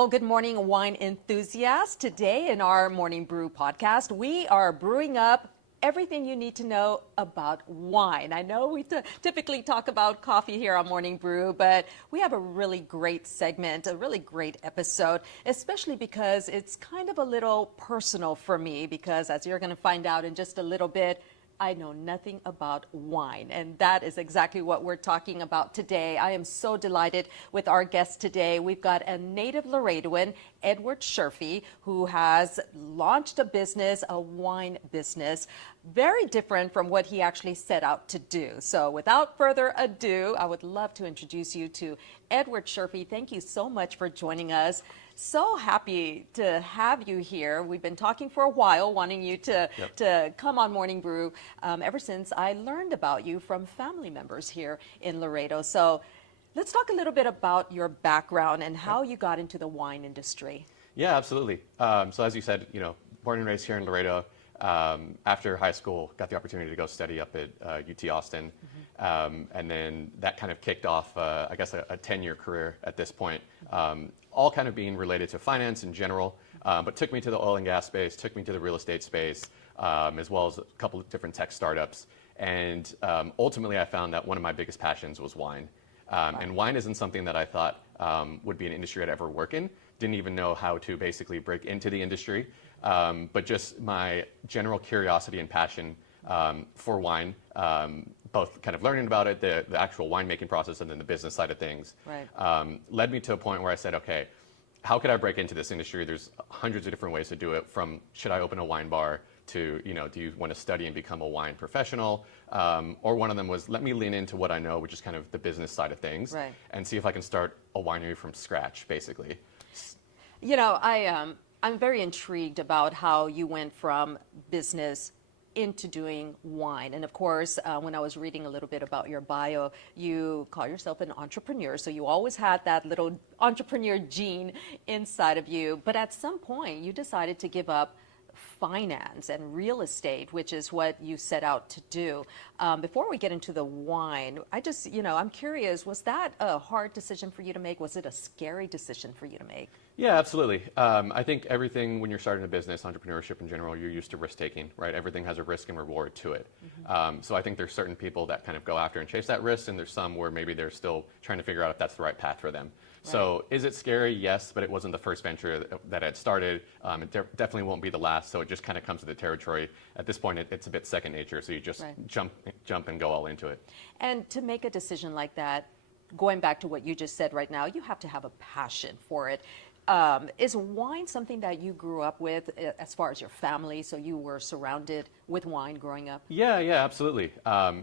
Well, good morning, wine enthusiasts. Today in our Morning Brew podcast, we are brewing up everything you need to know about wine. I know we typically talk about coffee here on Morning Brew, but we have a really great segment, a really great episode, especially because it's kind of a little personal for me because, as you're going to find out in just a little bit, I know nothing about wine, and that is exactly what we're talking about today. I am so delighted with our guest today. We've got a native Laredoan, Edward Sherfey, who has launched a business, a wine business, very different from what he actually set out to do. So without further ado, I would love to introduce you to Edward Sherfey. Thank you so much for joining us. So happy to have you here. We've been talking for a while, wanting you to come on Morning Brew ever since I learned about you from family members here in Laredo. So let's talk a little bit about your background and how you got into the wine industry. Yeah, absolutely. So as you said, born and raised here in Laredo. After high school, got the opportunity to go study up at UT Austin. And then that kind of kicked off, I guess, a 10-year career at this point. All kind of being related to finance in general, but took me to the oil and gas space, took me to the real estate space, as well as a couple of different tech startups. And ultimately, I found that one of my biggest passions was wine. And wine isn't something that I thought would be an industry I'd ever work in. Didn't even know how to basically break into the industry. But just my general curiosity and passion for wine, both kind of learning about it, the actual winemaking process, and then the business side of things, led me to a point where I said, okay, how could I break into this industry? There's hundreds of different ways to do it, from should I open a wine bar to, do you want to study and become a wine professional? Or one of them was, let me lean into what I know, which is kind of the business side of things, and see if I can start a winery from scratch, basically. I'm very intrigued about how you went from business into doing wine. And of course, when I was reading a little bit about your bio, you call yourself an entrepreneur. So you always had that little entrepreneur gene inside of you. But at some point, you decided to give up finance and real estate, which is what you set out to do. Before we get into the wine, I'm curious, was that a hard decision for you to make? Was it a scary decision for you to make? Yeah, absolutely. I think everything, when you're starting a business, entrepreneurship in general, you're used to risk-taking, right? Everything has a risk and reward to it. So I think there's certain people that kind of go after and chase that risk, and there's some where maybe they're still trying to figure out if that's the right path for them. So is it scary? Yes, but it wasn't the first venture that I'd started. It definitely won't be the last, so it just kind of comes with the territory. At this point, it's a bit second nature, so you just jump and go all into it. And to make a decision like that, going back to what you just said right now, you have to have a passion for it. Is wine something that you grew up with as far as your family? So you were surrounded with wine growing up? Yeah, absolutely.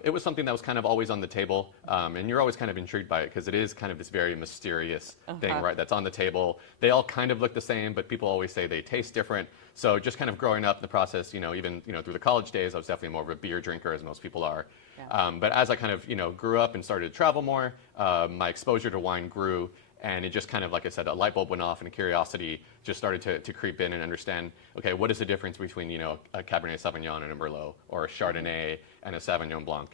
It was something that was kind of always on the table, and you're always kind of intrigued by it because it is kind of this very mysterious thing, right? That's on the table. They all kind of look the same, but people always say they taste different. So just kind of growing up in the process, even through the college days, I was definitely more of a beer drinker, as most people are. But as I kind of grew up and started to travel more, my exposure to wine grew. And it just kind of, like I said, a light bulb went off and curiosity just started to creep in and understand, okay, what is the difference between, a Cabernet Sauvignon and a Merlot, or a Chardonnay and a Sauvignon Blanc?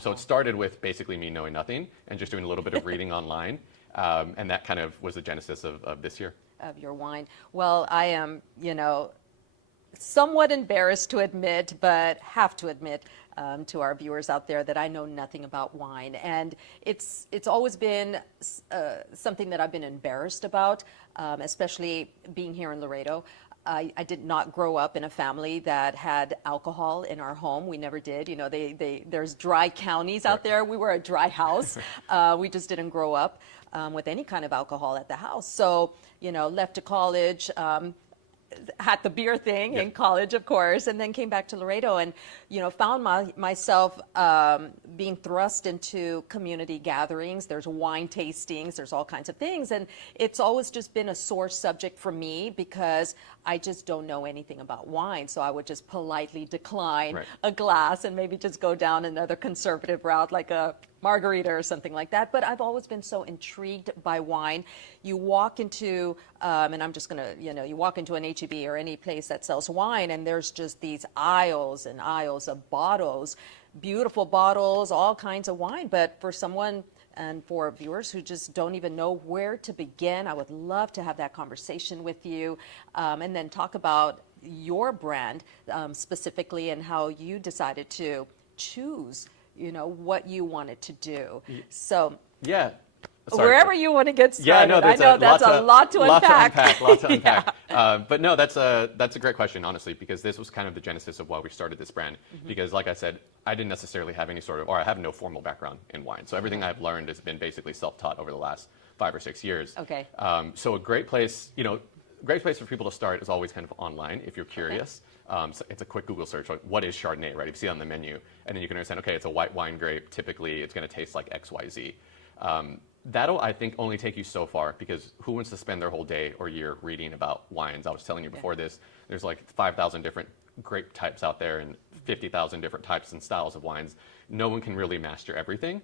So it started with basically me knowing nothing and just doing a little bit of reading online. And that kind of was the genesis of this year. Of your wine. Well, I am, somewhat embarrassed to admit, but have to admit to our viewers out there that I know nothing about wine, and it's always been something that I've been embarrassed about, especially being here in Laredo. I did not grow up in a family that had alcohol in our home. We never did. There's dry counties out there. We were a dry house. We just didn't grow up with any kind of alcohol at the house. So, left to college. Had the beer thing in college, of course, and then came back to Laredo and, found myself being thrust into community gatherings. There's wine tastings, there's all kinds of things. And it's always just been a sore subject for me because I just don't know anything about wine. So I would just politely decline a glass and maybe just go down another conservative route like a margarita or something like that. But I've always been so intrigued by wine. You walk into, and I'm just gonna, you walk into an H-E-B or any place that sells wine, and there's just these aisles and aisles of bottles, beautiful bottles, all kinds of wine. But for someone And for viewers who just don't even know where to begin, I would love to have that conversation with you, and then talk about your brand specifically and how you decided to choose, what you wanted to do. So Yeah. Sorry. wherever you want to get started. Yeah, no, I know that's a lot to unpack. Lots to unpack. But no, that's a great question, honestly, because this was kind of the genesis of why we started this brand. Because, like I said, I didn't necessarily have any sort of, or I have no formal background in wine. So everything I've learned has been basically self-taught over the last 5 or 6 years. Okay. So a great place for people to start is always kind of online if you're curious. So it's a quick Google search, like what is Chardonnay, right? If you see it on the menu, and then you can understand, okay, it's a white wine grape. Typically, it's going to taste like X, Y, Z. That'll, I think, only take you so far, because who wants to spend their whole day or year reading about wines? I was telling you before this, there's like 5,000 different grape types out there and 50,000 different types and styles of wines. No one can really master everything.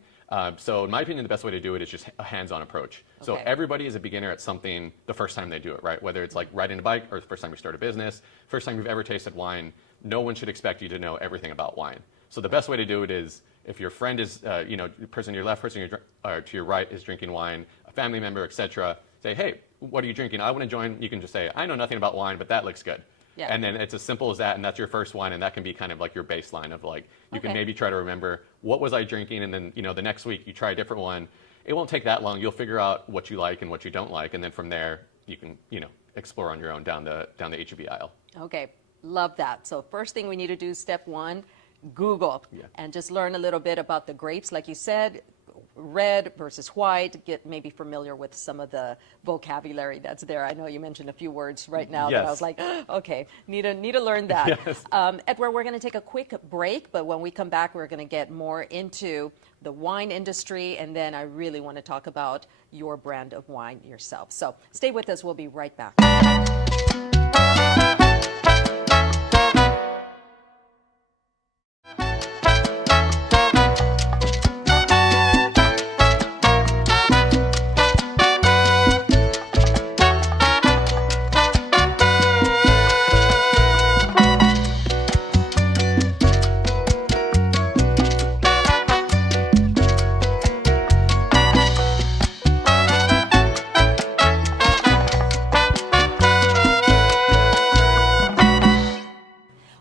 So in my opinion, the best way to do it is just a hands-on approach. So everybody is a beginner at something the first time they do it, right? Whether it's like riding a bike or the first time you start a business, first time you've ever tasted wine, no one should expect you to know everything about wine. So the best way to do it is, if your friend is, the person to your left, person to your right is drinking wine, a family member, etc., say, hey, what are you drinking? I want to join. You can just say, I know nothing about wine, but that looks good. Yeah. And then it's as simple as that, and that's your first wine, and that can be kind of like your baseline of like, you can maybe try to remember, what was I drinking? And then, the next week you try a different one. It won't take that long. You'll figure out what you like and what you don't like, and then from there, you can, explore on your own down the HEB aisle. Okay, love that. So first thing we need to do, step one, Google, and just learn a little bit about the grapes, like you said, red versus white, get maybe familiar with some of the vocabulary that's there. I know you mentioned a few words right now that I was like, okay, need to learn that. Yes. Edward, we're going to take a quick break, but when we come back, we're going to get more into the wine industry, and then I really want to talk about your brand of wine yourself. So stay with us. We'll be right back.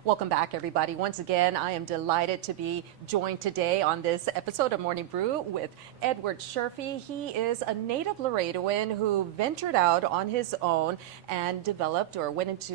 Welcome back, everybody. Once again, I am delighted to be joined today on this episode of Morning Brew with Edward Sherfey. He is a native Laredoan who ventured out on his own and developed or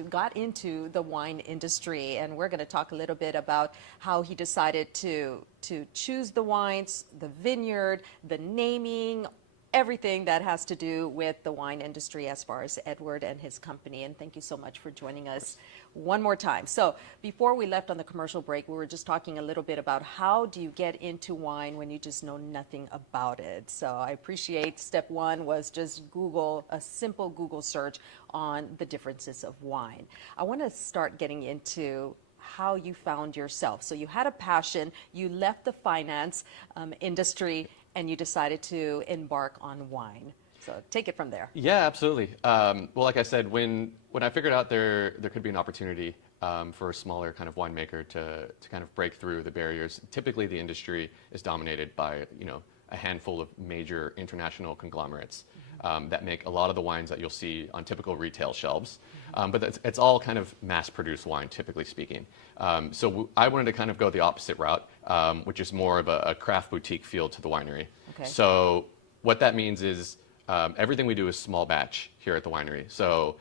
got into the wine industry. And we're going to talk a little bit about how he decided to choose the wines, the vineyard, the naming, everything that has to do with the wine industry as far as Edward and his company. And thank you so much for joining us one more time. So before we left on the commercial break, we were just talking a little bit about how do you get into wine when you just know nothing about it. So I appreciate step one was just Google, a simple Google search on the differences of wine. I want to start getting into how you found yourself. So you had a passion, you left the finance industry, and you decided to embark on wine. So take it from there. Yeah, absolutely. Well, like I said, when I figured out there could be an opportunity for a smaller kind of winemaker to kind of break through the barriers. Typically, the industry is dominated by a handful of major international conglomerates that make a lot of the wines that you'll see on typical retail shelves. But it's all kind of mass-produced wine, typically speaking. So I wanted to kind of go the opposite route, which is more of a craft boutique feel to the winery. Okay. So what that means is everything we do is small batch here at the winery. So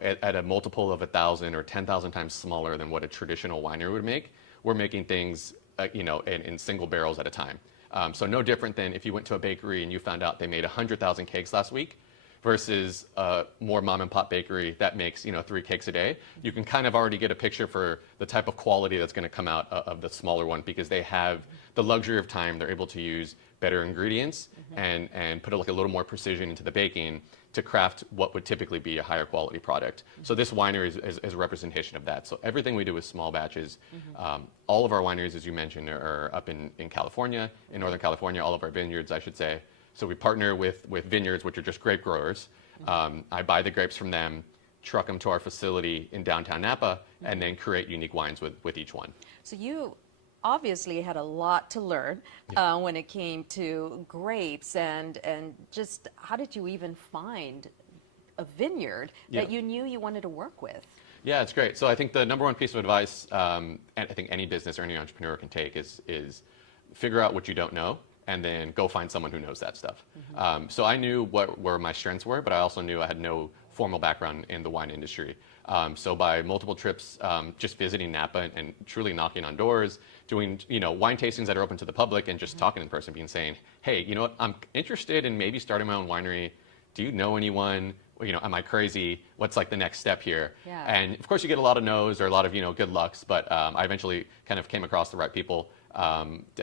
at a multiple of 1,000 or 10,000 times smaller than what a traditional winery would make, we're making things in single barrels at a time. So no different than if you went to a bakery and you found out they made 100,000 cakes last week versus a more mom and pop bakery that makes 3 cakes a day. You can kind of already get a picture for the type of quality that's going to come out of the smaller one, because they have the luxury of time. They're able to use better ingredients and put a little more precision into the baking to craft what would typically be a higher quality product. So this winery is a representation of that. So everything we do is small batches. All of our wineries, as you mentioned, are up in California, in Northern California, all of our vineyards, I should say. So we partner with vineyards, which are just grape growers. I buy the grapes from them, truck them to our facility in downtown Napa, and then create unique wines with each one. So you obviously had a lot to learn when it came to grapes, and just how did you even find a vineyard that you knew you wanted to work with? Yeah, it's great. So I think the number one piece of advice, and I think any business or any entrepreneur can take is figure out what you don't know and then go find someone who knows that stuff. So I knew where my strengths were, but I also knew I had no formal background in the wine industry. So by multiple trips, just visiting Napa and truly knocking on doors, doing wine tastings that are open to the public, and just talking in person, being saying, hey, you know what, I'm interested in maybe starting my own winery. Do you know anyone? Am I crazy? What's like the next step here? Yeah. And of course you get a lot of no's or a lot of good lucks, but I eventually kind of came across the right people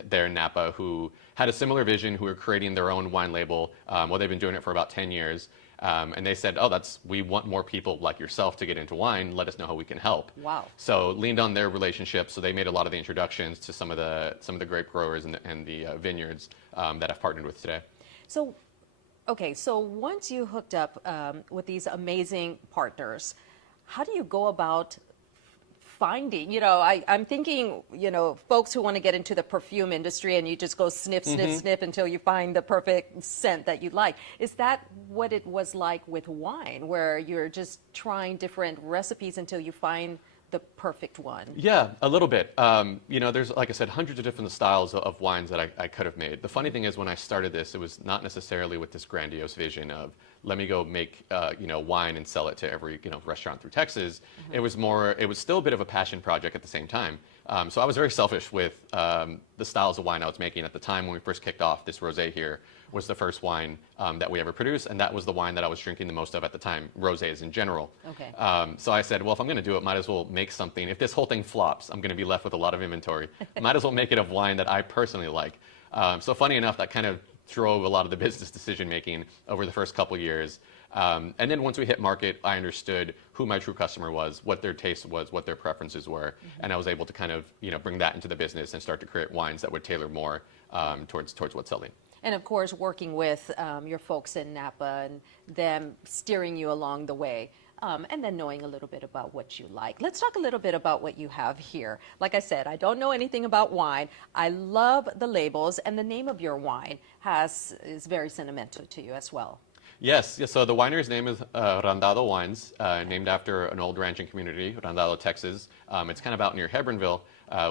there in Napa who had a similar vision, who were creating their own wine label. Well, they've been doing it for about 10 years. And they said, we want more people like yourself to get into wine. Let us know how we can help. Wow. So leaned on their relationships. So they made a lot of the introductions to some of the grape growers and the vineyards that I've partnered with today. So, okay, so once you hooked up with these amazing partners, how do you go about finding, I'm thinking, folks who want to get into the perfume industry and you just go sniff, sniff, sniff until you find the perfect scent that you like. Is that what it was like with wine, where you're just trying different recipes until you find the perfect one? Yeah, a little bit. There's, like I said, hundreds of different styles of wines that I could have made. The funny thing is, when I started this, it was not necessarily with this grandiose vision of, let me go make wine and sell it to every restaurant through Texas. It was still a bit of a passion project at the same time. So I was very selfish with the styles of wine I was making at the time. When we first kicked off, this rosé here was the first wine that we ever produced, and that was the wine that I was drinking the most of at the time, rosés in general. Okay. So I said, well, if I'm going to do it, might as well make something. If this whole thing flops, I'm going to be left with a lot of inventory. Might as well make it of wine that I personally like. So funny enough, that kind of drove a lot of the business decision making over the first couple years. And then once we hit market, I understood who my true customer was, what their taste was, what their preferences were, and I was able to kind of bring that into the business and start to create wines that would tailor more towards what's selling. And of course, working with your folks in Napa and them steering you along the way. And then knowing a little bit about what you like. Let's talk a little bit about what you have here. Like I said, I don't know anything about wine. I love the labels, and the name of your wine is very sentimental to you as well. Yes. So the winery's name is Randado Wines, named after an old ranching community, Randado, Texas. It's kind of out near Hebronville.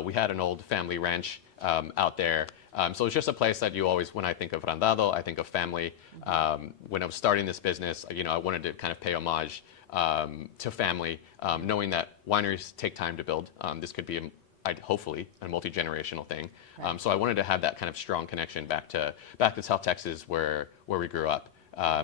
We had an old family ranch out there. So it's just a place that you always, when I think of Randado, I think of family. When I was starting this business, I wanted to kind of pay homage to family, knowing that wineries take time to build. This could be hopefully a multi-generational thing. Right. So I wanted to have that kind of strong connection back to South Texas where we grew up.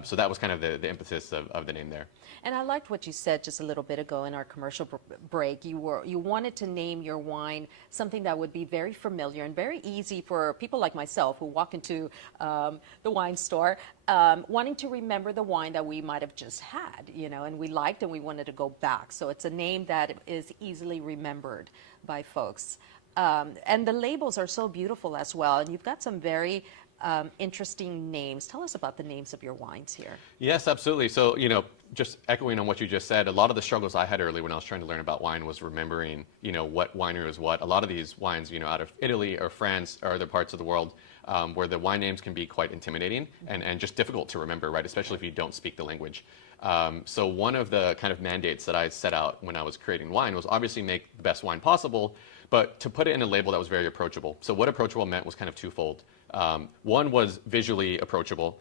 So that was kind of the emphasis of the name there. And I liked what you said just a little bit ago in our commercial break. You wanted to name your wine something that would be very familiar and very easy for people like myself who walk into the wine store wanting to remember the wine that we might have just had, and we liked and we wanted to go back. So it's a name that is easily remembered by folks. And the labels are so beautiful as well. And you've got some very interesting names. Tell us about the names of your wines here. Yes, absolutely. So, just echoing on what you just said, a lot of the struggles I had early when I was trying to learn about wine was remembering, what winery was what. A lot of these wines, out of Italy or France or other parts of the world, where the wine names can be quite intimidating and just difficult to remember, right? Especially if you don't speak the language. So one of the kind of mandates that I set out when I was creating wine was obviously make the best wine possible, but to put it in a label that was very approachable. So what approachable meant was kind of twofold. One was visually approachable,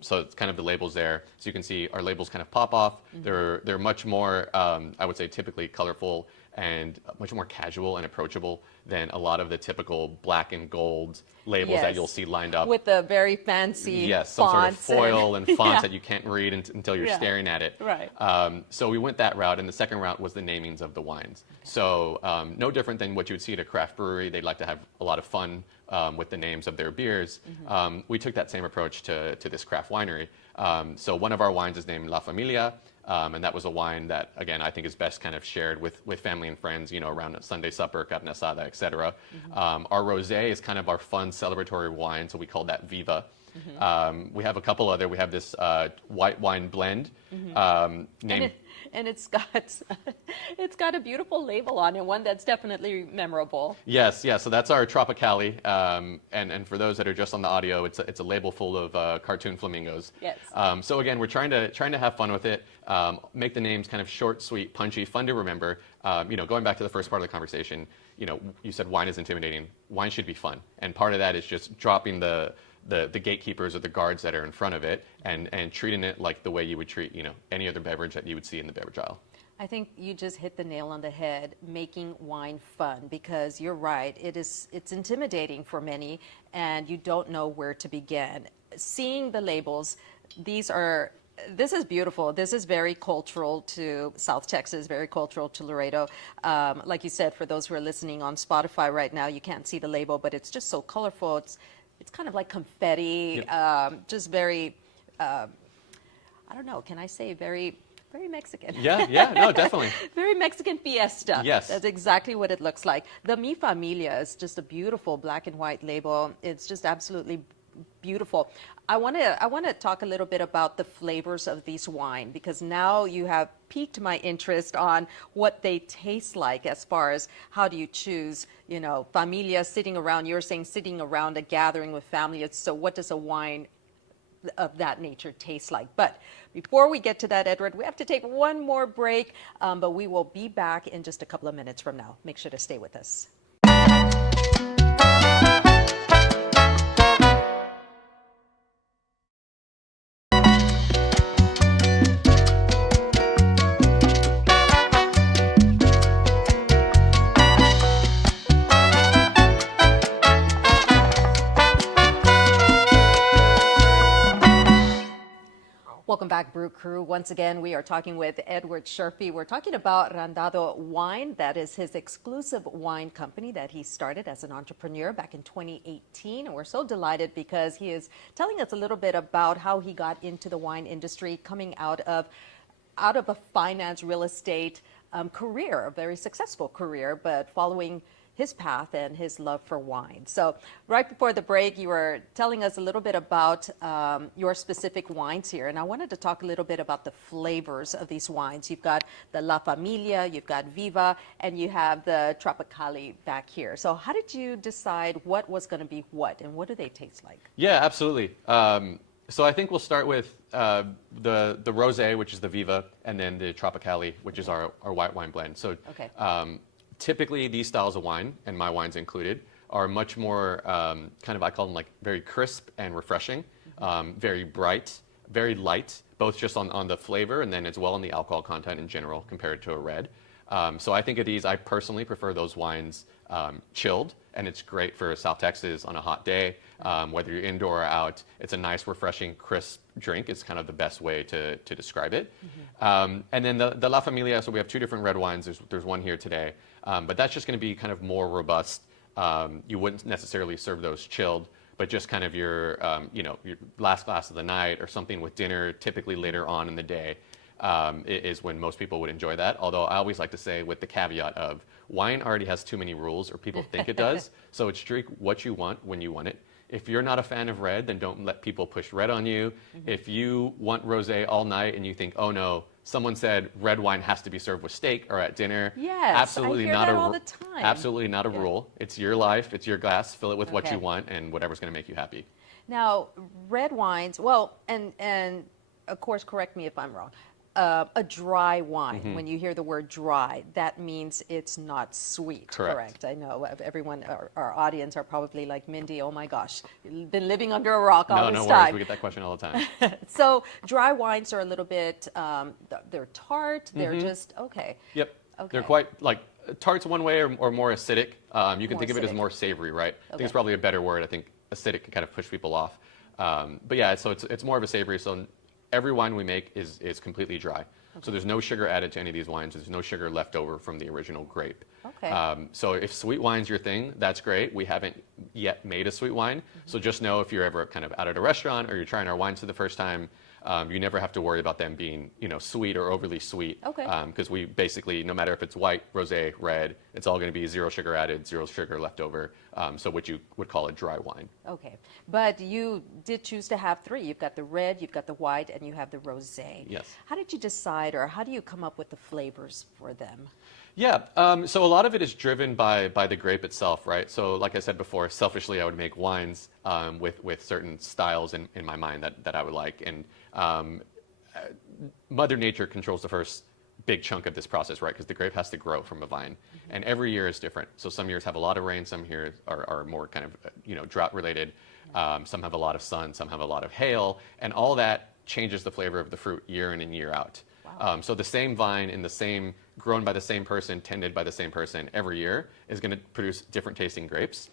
so it's kind of the labels there. So you can see our labels kind of pop off. They're much more, I would say, typically colorful and much more casual and approachable than a lot of the typical black and gold labels that you'll see lined up. With the very fancy some sort of fonts foil and fonts that you can't read until you're staring at it. Right. So we went that route, and the second route was the namings of the wines. Okay. So no different than what you would see at a craft brewery. They'd like to have a lot of fun with the names of their beers. We took that same approach to this craft winery. So one of our wines is named La Familia, and that was a wine that, again, I think is best kind of shared with family and friends, around a Sunday supper, carne asada, etc. Our rosé is kind of our fun celebratory wine, so we call that Viva. We have a couple other. We have this white wine blend named. And it's got it's got a beautiful label on it, one that's definitely memorable. Yes, yeah. So that's our Tropicali, and for those that are just on the audio, it's a label full of cartoon flamingos. Yes. So again, we're trying to have fun with it, make the names kind of short, sweet, punchy, fun to remember. Going back to the first part of the conversation, you said wine is intimidating. Wine should be fun, and part of that is just dropping the gatekeepers or the guards that are in front of it and treating it like the way you would treat, any other beverage that you would see in the beverage aisle. I think you just hit the nail on the head, making wine fun, because you're right, it's intimidating for many and you don't know where to begin. Seeing the labels, this is beautiful. This is very cultural to South Texas, very cultural to Laredo. Like you said, for those who are listening on Spotify right now, you can't see the label, but it's just so colorful. It's kind of like confetti, Yep. just very, I don't know, can I say very Mexican? Yeah, no, definitely. Very Mexican fiesta. Yes. That's exactly what it looks like. The Mi Familia is just a beautiful black and white label. It's just absolutely beautiful. I want to talk a little bit about the flavors of these wine, because now you have piqued my interest on what they taste like, as far as how do you choose, familia, sitting around, you're saying sitting around a gathering with family. So what does a wine of that nature taste like? But before we get to that, Edward, we have to take one more break, but we will be back in just a couple of minutes from now. Make sure to stay with us. Welcome back, Brew Crew. Once again, we are talking with Edward Sherfey. We're talking about Randado Wine. That is his exclusive wine company that he started as an entrepreneur back in 2018. And we're so delighted because he is telling us a little bit about how he got into the wine industry, coming out of a finance, real estate career, a very successful career, but following his path and his love for wine. So right before the break, you were telling us a little bit about your specific wines here. And I wanted to talk a little bit about the flavors of these wines. You've got the La Familia, you've got Viva, and you have the Tropicali back here. So how did you decide what was going to be what, and what do they taste like? Yeah, absolutely. So I think we'll start with the rosé, which is the Viva, and then the Tropicali, which is our white wine blend. So Okay. Typically, these styles of wine, and my wines included, are much more I call them like very crisp and refreshing, very bright, very light, both just on the flavor and then as well on the alcohol content in general compared to a red. So I think of these, I personally prefer those wines chilled, and it's great for South Texas on a hot day, whether you're indoor or out. It's a nice, refreshing, crisp drink. It's kind of the best way to describe it. And then the La Familia, so we have two different red wines. There's one here today, but that's just going to be kind of more robust. You wouldn't necessarily serve those chilled, but just kind of your last glass of the night or something with dinner, typically later on in the day. Is when most people would enjoy that. Although I always like to say, with the caveat of wine already has too many rules, or people think it does. So it's drink what you want when you want it. If you're not a fan of red, then don't let people push red on you. If you want rosé all night and you think, oh no, someone said red wine has to be served with steak or at dinner. Yes, absolutely I hear not that a all the time. Absolutely not a rule. It's your life. It's your glass. Fill it with what Okay. you want and whatever's going to make you happy. Now, red wines, well, and of course, correct me if I'm wrong. A dry wine, when you hear the word dry, that means it's not sweet. Correct. I know everyone, our audience are probably like, Mindy, oh my gosh, you've been living under a rock all No this worries. time. We get that question all the time. So dry wines are a little bit, they're tart, they're just, okay. Yep. Okay. They're quite like tart's one way, or more acidic. You can More think of it as acidic. more savory, right? I think Okay. it's probably a better word. I think acidic can kind of push people off. But yeah, so it's more of a savory. So every wine we make is completely dry. So there's no sugar added to any of these wines. There's no sugar left over from the original grape. Okay. So if sweet wine's your thing, that's great. We haven't yet made a sweet wine. So just know, if you're ever kind of out at a restaurant or you're trying our wines for the first time, you never have to worry about them being, sweet or overly sweet. Okay. Because we basically, no matter if it's white, rosé, red, it's all going to be 0 sugar added, 0 sugar left over. So what you would call a dry wine. Okay, but you did choose to have three. You've got the red, you've got the white, and you have the rosé. Yes. How did you decide, or how do you come up with the flavors for them? Yeah, so a lot of it is driven by the grape itself, right? So like I said before, selfishly, I would make wines with certain styles in my mind that I would like. And Mother Nature controls the first big chunk of this process, right? Because the grape has to grow from a vine. Mm-hmm. And every year is different. So some years have a lot of rain, some years are more kind of, drought related. Some have a lot of sun, some have a lot of hail. And all that changes the flavor of the fruit year in and year out. Wow. So the same vine in the same, grown by the same person, tended by the same person every year is going to produce different tasting grapes.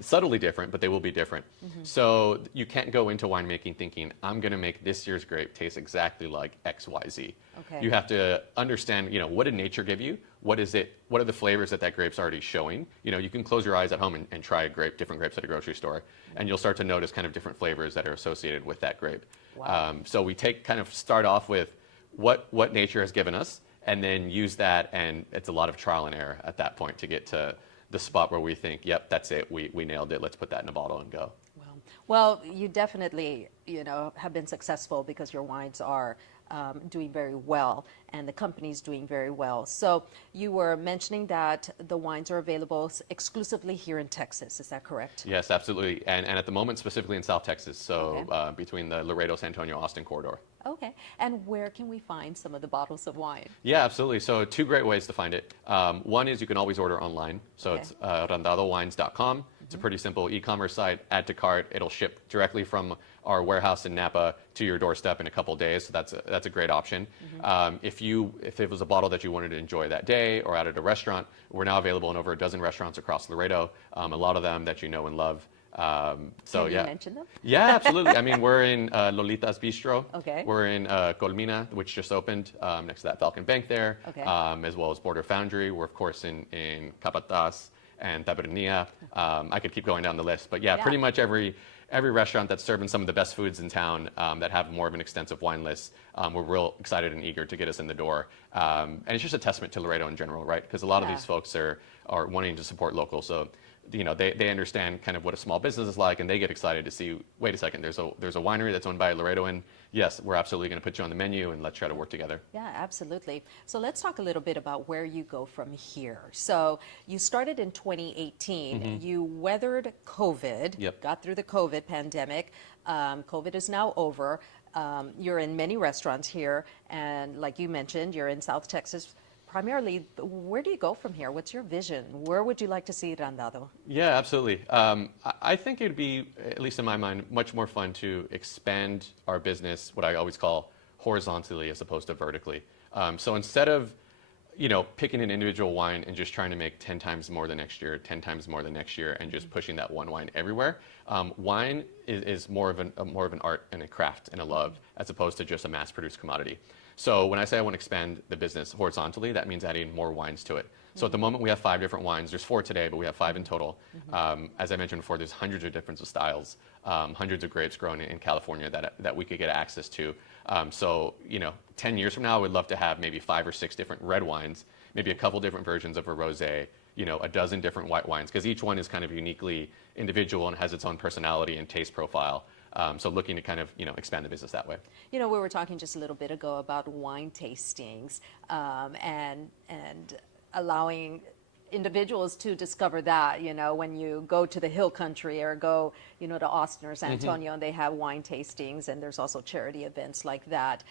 Subtly different, but they will be different. Mm-hmm. So you can't go into winemaking thinking, I'm going to make this year's grape taste exactly like X, Y, Z. Okay. You have to understand, what did nature give you? What is it? What are the flavors that grape's already showing? You can close your eyes at home and try different grapes at a grocery store, mm-hmm. and you'll start to notice kind of different flavors that are associated with that grape. Wow. So we start off with what nature has given us, and then use that, and it's a lot of trial and error at that point to get to the spot where we think, yep, that's it, we nailed it, let's put that in a bottle and go. Well, you definitely, have been successful because your wines are doing very well, and the company's doing very well. So you were mentioning that the wines are available exclusively here in Texas. Is that correct? Yes, absolutely. And at the moment, specifically in South Texas, so okay. Between the Laredo, San Antonio, Austin corridor. Okay. And where can we find some of the bottles of wine? Yeah, absolutely. So 2 great ways to find it. One is you can always order online. So okay. It's randadowines.com. It's a pretty simple e-commerce site. Add to cart. It'll ship directly from our warehouse in Napa to your doorstep in a couple days. So that's a great option. Mm-hmm. If it was a bottle that you wanted to enjoy that day or out at a restaurant, we're now available in over a dozen restaurants across Laredo. A lot of them that you know and love. Can you mention them? Yeah, absolutely. I mean, we're in Lolita's Bistro. Okay. We're in Colmina, which just opened next to that Falcon Bank there, okay. As well as Border Foundry. We're, of course, in Capataz and Tabernia. I could keep going down the list. But yeah, pretty much every restaurant that's serving some of the best foods in town that have more of an extensive wine list, we're real excited and eager to get us in the door. And it's just a testament to Laredo in general, right? Because a lot of these folks are wanting to support local. So they understand kind of what a small business is like, and they get excited to see, wait a second, there's a winery that's owned by a Laredoan. Yes, we're absolutely going to put you on the menu, and let's try to work together. Yeah, absolutely. So let's talk a little bit about where you go from here. So you started in 2018. Mm-hmm. You weathered COVID, yep. Got through the COVID pandemic. COVID is now over. You're in many restaurants here, and like you mentioned, you're in South Texas. Primarily, where do you go from here? What's your vision? Where would you like to see Randado? Yeah, absolutely. I think it'd be, at least in my mind, much more fun to expand our business, what I always call horizontally as opposed to vertically. So instead of, picking an individual wine and just trying to make 10 times more the next year, 10 times more the next year, and just pushing that one wine everywhere, wine is more of an art and a craft and a love, as opposed to just a mass-produced commodity. So when I say I want to expand the business horizontally, that means adding more wines to it. So at the moment we have 5 different wines. There's 4 today, but we have 5 in total. As I mentioned before, there's hundreds of different styles, hundreds of grapes grown in California that we could get access to. So 10 years from now, I would love to have maybe 5 or 6 different red wines, maybe a couple different versions of a rosé, a dozen different white wines, because each one is kind of uniquely individual and has its own personality and taste profile. So looking to kind of, expand the business that way. We were talking just a little bit ago about wine tastings and allowing individuals to discover that, when you go to the Hill Country or go, to Austin or San Antonio, and they have wine tastings, and there's also charity events like that.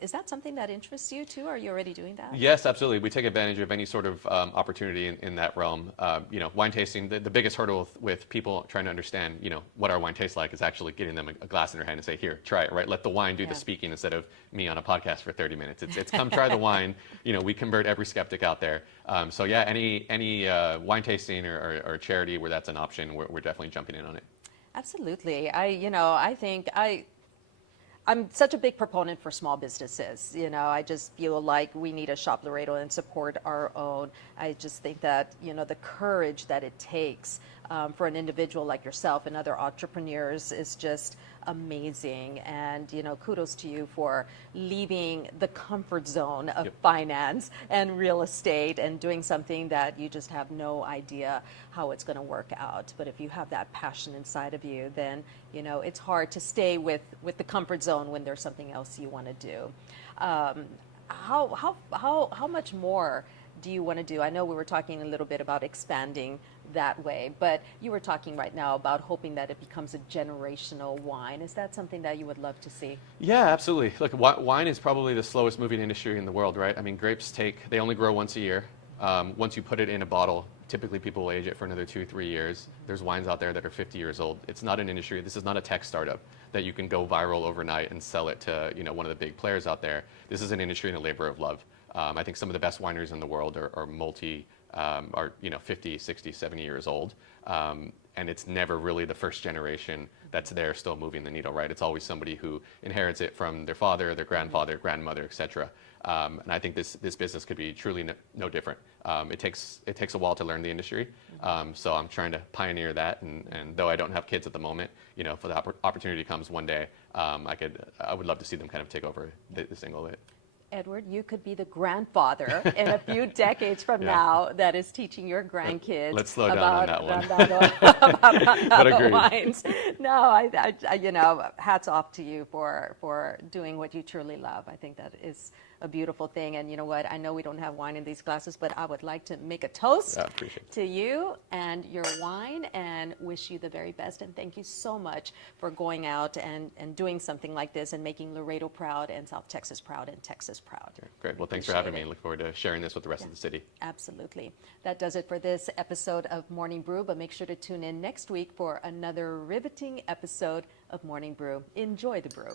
Is that something that interests you too? Are you already doing that? Yes, absolutely. We take advantage of any sort of opportunity in that realm. Wine tasting, the biggest hurdle with people trying to understand, what our wine tastes like is actually getting them a glass in their hand and say, here, try it, right? Let the wine do the speaking instead of me on a podcast for 30 minutes. It's come try the wine. We convert every skeptic out there. So yeah, any wine tasting or charity where that's an option, we're definitely jumping in on it. Absolutely. I think I'm such a big proponent for small businesses. I just feel like we need to shop Laredo and support our own. I just think that, the courage that it takes for an individual like yourself and other entrepreneurs is just amazing. And, you know, kudos to you for leaving the comfort zone of finance and real estate and doing something that you just have no idea how it's going to work out. But if you have that passion inside of you, then, you know, it's hard to stay with the comfort zone when there's something else you want to do. How much more do you want to do? I know we were talking a little bit about expanding that way, but you were talking right now about hoping that it becomes a generational wine. Is that something that you would love to see? Yeah, absolutely. Look, wine is probably the slowest moving industry in the world, right? I mean, grapes they only grow once a year. Once you put it in a bottle, typically people will age it for another 2-3 years. There's wines out there that are 50 years old. It's not an industry. This is not a tech startup that you can go viral overnight and sell it to, you know, one of the big players out there. This is an industry and a labor of love. I think some of the best wineries in the world are you know, 50, 60, 70 years old. And it's never really the first generation that's there still moving the needle, right? It's always somebody who inherits it from their father, their grandfather, grandmother, et cetera. And I think this business could be truly no different. It takes a while to learn the industry. So I'm trying to pioneer that. And though I don't have kids at the moment, you know, if the opportunity comes one day, I would love to see them kind of take over the single bit. Edward, you could be the grandfather in a few decades from now that is teaching your grandkids Let's slow down on that one. about wines. No, I, you know, hats off to you for doing what you truly love. I think that is a beautiful thing. And you know what? I know we don't have wine in these glasses, but I would like to make a toast to you and your wine and wish you the very best. And thank you so much for going out and doing something like this and making Laredo proud and South Texas proud and Texas proud. Great. Well, thanks for having me. I look forward to sharing this with the rest of the city. Absolutely. That does it for this episode of Morning Brew, but make sure to tune in next week for another riveting episode of Morning Brew. Enjoy the brew.